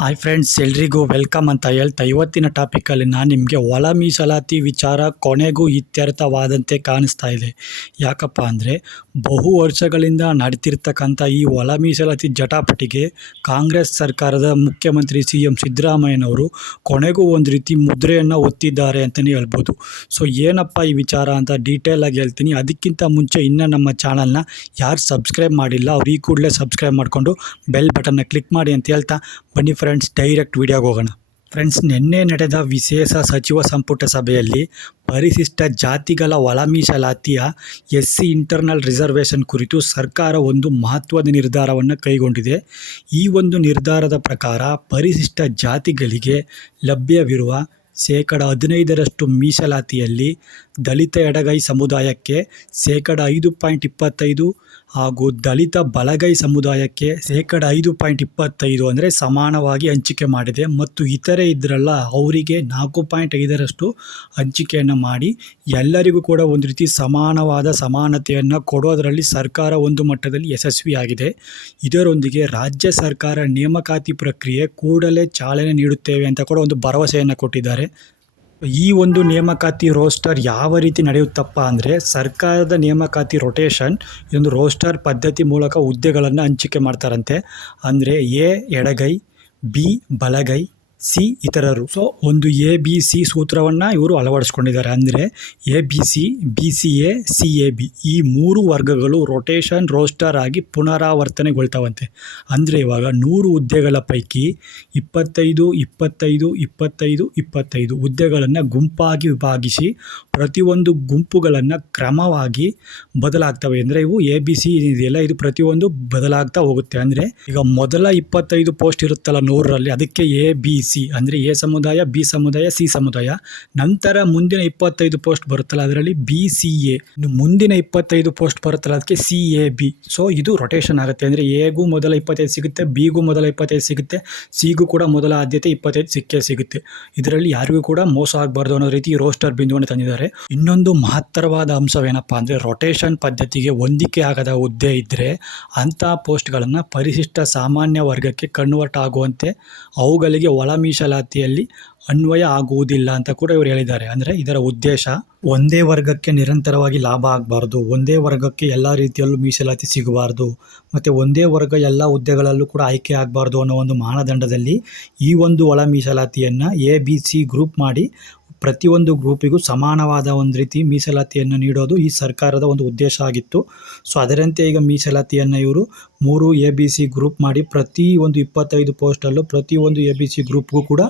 Hi friends, ಎಲ್ರಿಗೂ welcome ಅಂತ ಹೇಳ್ತಾ ಇವತ್ತಿನ ಟಾಪಿಕಲ್ಲಿ ನಾನು ನಿಮಗೆ ಒಳ ಮೀಸಲಾತಿ ವಿಚಾರ ಕೊನೆಗೂ ಇತ್ಯರ್ಥವಾದಂತೆ ಕಾಣಿಸ್ತಾ ಇದೆ. ಯಾಕಪ್ಪ ಅಂದರೆ ಬಹು ವರ್ಷಗಳಿಂದ ನಡೀತಿರ್ತಕ್ಕಂಥ ಈ ಒಳ ಮೀಸಲಾತಿ ಜಟಾಪಟಿಗೆ ಕಾಂಗ್ರೆಸ್ ಸರ್ಕಾರದ ಮುಖ್ಯಮಂತ್ರಿ CM ಸಿದ್ದರಾಮಯ್ಯನವರು ಕೊನೆಗೂ ಒಂದು ರೀತಿ ಮುದ್ರೆಯನ್ನು ಒತ್ತಿದ್ದಾರೆ ಅಂತಲೇ ಹೇಳ್ಬೋದು. ಸೊ ಏನಪ್ಪ ಈ ವಿಚಾರ ಅಂತ ಡೀಟೇಲಾಗಿ ಹೇಳ್ತೀನಿ. ಅದಕ್ಕಿಂತ ಮುಂಚೆ ಇನ್ನೂ ನಮ್ಮ ಚಾನಲ್ನ ಯಾರು ಸಬ್ಸ್ಕ್ರೈಬ್ ಮಾಡಿಲ್ಲ ಅವ್ರು ಈ ಕೂಡಲೇ ಸಬ್ಸ್ಕ್ರೈಬ್ ಮಾಡಿಕೊಂಡು ಬೆಲ್ ಬಟನ್ನ ಕ್ಲಿಕ್ ಮಾಡಿ ಅಂತ ಹೇಳ್ತಾ ಬನ್ನಿ ಫ್ರೆಂಡ್ಸ್, ಡೈರೆಕ್ಟ್ ವಿಡಿಯೋಗೆ ಹೋಗೋಣ. ಫ್ರೆಂಡ್ಸ್, ನಿನ್ನೆ ನಡೆದ ವಿಶೇಷ ಸಚಿವ ಸಂಪುಟ ಸಭೆಯಲ್ಲಿ ಪರಿಶಿಷ್ಟ ಜಾತಿಗಳ ಒಳ ಮೀಸಲಾತಿಯ SC ಇಂಟರ್ನಲ್ ರಿಸರ್ವೇಷನ್ ಕುರಿತು ಸರ್ಕಾರ ಒಂದು ಮಹತ್ವದ ನಿರ್ಧಾರವನ್ನು ಕೈಗೊಂಡಿದೆ. ಈ ಒಂದು ನಿರ್ಧಾರದ ಪ್ರಕಾರ ಪರಿಶಿಷ್ಟ ಜಾತಿಗಳಿಗೆ ಲಭ್ಯವಿರುವ 15% ಮೀಸಲಾತಿಯಲ್ಲಿ ದಲಿತ ಎಡಗೈ ಸಮುದಾಯಕ್ಕೆ 5.25% ಹಾಗೂ ದಲಿತ ಬಲಗೈ ಸಮುದಾಯಕ್ಕೆ 5.25% ಅಂದರೆ ಸಮಾನವಾಗಿ ಹಂಚಿಕೆ ಮಾಡಿದೆ. ಮತ್ತು ಇತರೆ ಇದ್ರಲ್ಲ ಅವರಿಗೆ 4.5% ಹಂಚಿಕೆಯನ್ನು ಮಾಡಿ ಎಲ್ಲರಿಗೂ ಕೂಡ ಒಂದು ರೀತಿ ಸಮಾನವಾದ ಸಮಾನತೆಯನ್ನು ಕೊಡೋದರಲ್ಲಿ ಸರ್ಕಾರ ಒಂದು ಮಟ್ಟದಲ್ಲಿ ಯಶಸ್ವಿಯಾಗಿದೆ. ಇದರೊಂದಿಗೆ ರಾಜ್ಯ ಸರ್ಕಾರ ನೇಮಕಾತಿ ಪ್ರಕ್ರಿಯೆ ಕೂಡಲೇ ಚಾಲನೆ ನೀಡುತ್ತೇವೆ ಅಂತ ಕೂಡ ಒಂದು ಭರವಸೆಯನ್ನು ಕೊಟ್ಟಿದ್ದಾರೆ. ಈ ಒಂದು ನೇಮಕಾತಿ ರೋಸ್ಟರ್ ಯಾವ ರೀತಿ ನಡೆಯುತ್ತಪ್ಪ ಅಂದರೆ ಸರ್ಕಾರದ ನೇಮಕಾತಿ ರೊಟೇಷನ್ ಇದೊಂದು ರೋಸ್ಟರ್ ಪದ್ಧತಿ ಮೂಲಕ ಹುದ್ದೆಗಳನ್ನು ಹಂಚಿಕೆ ಮಾಡ್ತಾರಂತೆ. ಅಂದರೆ A ಎಡಗೈ, B ಬಲಗೈ, C ಇತರರು. ಸೊ ಒಂದು ABC ಸೂತ್ರವನ್ನು ಇವರು ಅಳವಡಿಸ್ಕೊಂಡಿದ್ದಾರೆ. ಅಂದರೆ ABC, BCA, CAB ಈ 3 ವರ್ಗಗಳು ರೊಟೇಷನ್ ರೋಸ್ಟರ್ ಆಗಿ ಪುನರಾವರ್ತನೆಗೊಳ್ತಾವಂತೆ. ಅಂದರೆ ಇವಾಗ 100 ಹುದ್ದೆಗಳ ಪೈಕಿ 25, 25, 25, 25 ಹುದ್ದೆಗಳನ್ನು ಗುಂಪಾಗಿ ವಿಭಾಗಿಸಿ ಪ್ರತಿಯೊಂದು ಗುಂಪುಗಳನ್ನು ಕ್ರಮವಾಗಿ ಬದಲಾಗ್ತವೆ. ಅಂದರೆ ಇವು ABC ಇದೆಯಲ್ಲ, ಇದು ಪ್ರತಿಯೊಂದು ಬದಲಾಗ್ತಾ ಹೋಗುತ್ತೆ. ಅಂದರೆ ಈಗ ಮೊದಲ 25 ಪೋಸ್ಟ್ ಇರುತ್ತಲ್ಲ 100ರಲ್ಲಿ, ಅದಕ್ಕೆ ABC ಅಂದರೆ A ಸಮುದಾಯ, B ಸಮುದಾಯ, C ಸಮುದಾಯ. ನಂತರ ಮುಂದಿನ 25 ಪೋಸ್ಟ್ ಬರುತ್ತಲ್ಲ ಅದರಲ್ಲಿ BCA, ಮುಂದಿನ 25 ಪೋಸ್ಟ್ ಬರುತ್ತಲ್ಲ ಅದಕ್ಕೆ CAB. ಸೊ ಇದು ರೊಟೇಷನ್ ಆಗುತ್ತೆ. ಅಂದರೆ Aಗೂ ಮೊದಲ 25 ಸಿಗುತ್ತೆ, Bಗೂ ಮೊದಲ 25 ಸಿಗುತ್ತೆ, Cಗೂ ಕೂಡ ಮೊದಲ ಆದ್ಯತೆ 25 ಸಿಕ್ಕೇ ಸಿಗುತ್ತೆ. ಇದರಲ್ಲಿ ಯಾರಿಗೂ ಕೂಡ ಮೋಸ ಆಗಬಾರ್ದು ಅನ್ನೋ ರೀತಿ ರೋಸ್ಟರ್ ಬಿಂದುವನ್ನು ತಂದಿದ್ದಾರೆ. ಇನ್ನೊಂದು ಮಹತ್ತರವಾದ ಅಂಶವೇನಪ್ಪ ಅಂದರೆ ರೊಟೇಷನ್ ಪದ್ಧತಿಗೆ ಹೊಂದಿಕೆ ಆಗದ ಹುದ್ದೆ ಇದ್ದರೆ ಅಂಥ ಪೋಸ್ಟ್ಗಳನ್ನು ಪರಿಶಿಷ್ಟ ಸಾಮಾನ್ಯ ವರ್ಗಕ್ಕೆ ಕನ್ವರ್ಟ್ ಆಗುವಂತೆ ಅವುಗಳಿಗೆ ಒಳ ಮೀಸಲಾತಿಯಲ್ಲಿ ಅನ್ವಯ ಆಗುವುದಿಲ್ಲ ಅಂತ ಕೂಡ ಇವರು ಹೇಳಿದ್ದಾರೆ. ಅಂದರೆ ಇದರ ಉದ್ದೇಶ ಒಂದೇ ವರ್ಗಕ್ಕೆ ನಿರಂತರವಾಗಿ ಲಾಭ ಆಗಬಾರ್ದು, ಒಂದೇ ವರ್ಗಕ್ಕೆ ಎಲ್ಲ ರೀತಿಯಲ್ಲೂ ಮೀಸಲಾತಿ ಸಿಗಬಾರ್ದು, ಮತ್ತು ಒಂದೇ ವರ್ಗ ಎಲ್ಲ ಹುದ್ದೆಗಳಲ್ಲೂ ಕೂಡ ಆಯ್ಕೆ ಆಗಬಾರ್ದು ಅನ್ನೋ ಒಂದು ಮಾನದಂಡದಲ್ಲಿ ಈ ಒಂದು ಒಳ ಮೀಸಲಾತಿಯನ್ನು ABC ಗ್ರೂಪ್ ಮಾಡಿ ಪ್ರತಿಯೊಂದು ಗ್ರೂಪಿಗೂ ಸಮಾನವಾದ ಒಂದು ರೀತಿ ಮೀಸಲಾತಿಯನ್ನು ನೀಡೋದು ಈ ಸರ್ಕಾರದ ಒಂದು ಉದ್ದೇಶ ಆಗಿತ್ತು. ಸೊ ಅದರಂತೆ ಈಗ ಮೀಸಲಾತಿಯನ್ನು ಇವರು 3 ABC ಗ್ರೂಪ್ ಮಾಡಿ ಪ್ರತಿ ಒಂದು 25 ಪೋಸ್ಟಲ್ಲೂ ಪ್ರತಿಯೊಂದು ABC ಗ್ರೂಪ್ಗೂ ಕೂಡ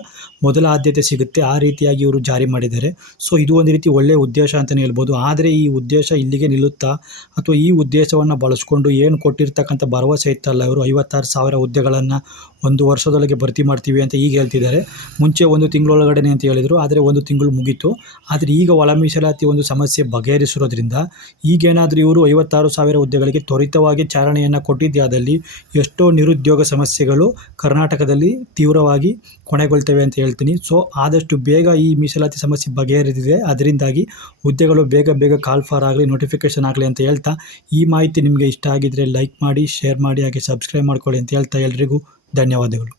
ಮೊದಲ ಆದ್ಯತೆ ಸಿಗುತ್ತೆ. ಆ ರೀತಿಯಾಗಿ ಇವರು ಜಾರಿ ಮಾಡಿದ್ದಾರೆ. ಸೊ ಇದು ಒಂದು ರೀತಿ ಒಳ್ಳೆಯ ಉದ್ದೇಶ ಅಂತಲೇ ಹೇಳ್ಬೋದು. ಆದರೆ ಈ ಉದ್ದೇಶ ಇಲ್ಲಿಗೆ ನಿಲ್ಲುತ್ತಾ, ಅಥವಾ ಈ ಉದ್ದೇಶವನ್ನು ಬಳಸ್ಕೊಂಡು ಏನು ಕೊಟ್ಟಿರ್ತಕ್ಕಂಥ ಭರವಸೆ ಇತ್ತಲ್ಲ ಇವರು 56,000 ಹುದ್ದೆಗಳನ್ನು 1 ವರ್ಷದೊಳಗೆ ಭರ್ತಿ ಮಾಡ್ತೀವಿ ಅಂತ ಈಗ ಹೇಳ್ತಿದ್ದಾರೆ. ಮುಂಚೆ 1 ತಿಂಗಳೊಳಗಡೆ ಅಂತ ಹೇಳಿದರು, ಆದರೆ 1 ತಿಂಗಳು ಮುಗೀತು. ಆದರೆ ಈಗ ಒಳ ಮೀಸಲಾತಿ ಒಂದು ಸಮಸ್ಯೆ ಬಗೆಹರಿಸಿರೋದ್ರಿಂದ ಈಗೇನಾದರೂ ಇವರು 56,000 ಹುದ್ದೆಗಳಿಗೆ ತ್ವರಿತವಾಗಿ ಚಾಲನೆಯನ್ನು ಕೊಟ್ಟಿದ್ದಾದಲ್ಲಿ ಎಷ್ಟೋ ನಿರುದ್ಯೋಗ ಸಮಸ್ಯೆಗಳು ಕರ್ನಾಟಕದಲ್ಲಿ ತೀವ್ರವಾಗಿ ಕೊನೆಗೊಳ್ತವೆ ಅಂತ ಹೇಳ್ತೀನಿ. ಸೊ ಆದಷ್ಟು ಬೇಗ ಈ ಮೀಸಲಾತಿ ಸಮಸ್ಯೆ ಬಗೆಹರಿದಿದೆ, ಅದರಿಂದಾಗಿ ಹುದ್ದೆಗಳು ಬೇಗ ಕಾಲ್ಫಾರ್ ಆಗಲಿ, ನೋಟಿಫಿಕೇಶನ್ ಆಗಲಿ ಅಂತ ಹೇಳ್ತಾ, ಈ ಮಾಹಿತಿ ನಿಮಗೆ ಇಷ್ಟ ಆಗಿದ್ದರೆ ಲೈಕ್ ಮಾಡಿ, ಶೇರ್ ಮಾಡಿ, ಹಾಗೆ ಸಬ್ಸ್ಕ್ರೈಬ್ ಮಾಡ್ಕೊಳ್ಳಿ ಅಂತ ಹೇಳ್ತಾ ಎಲ್ರಿಗೂ ಧನ್ಯವಾದಗಳು.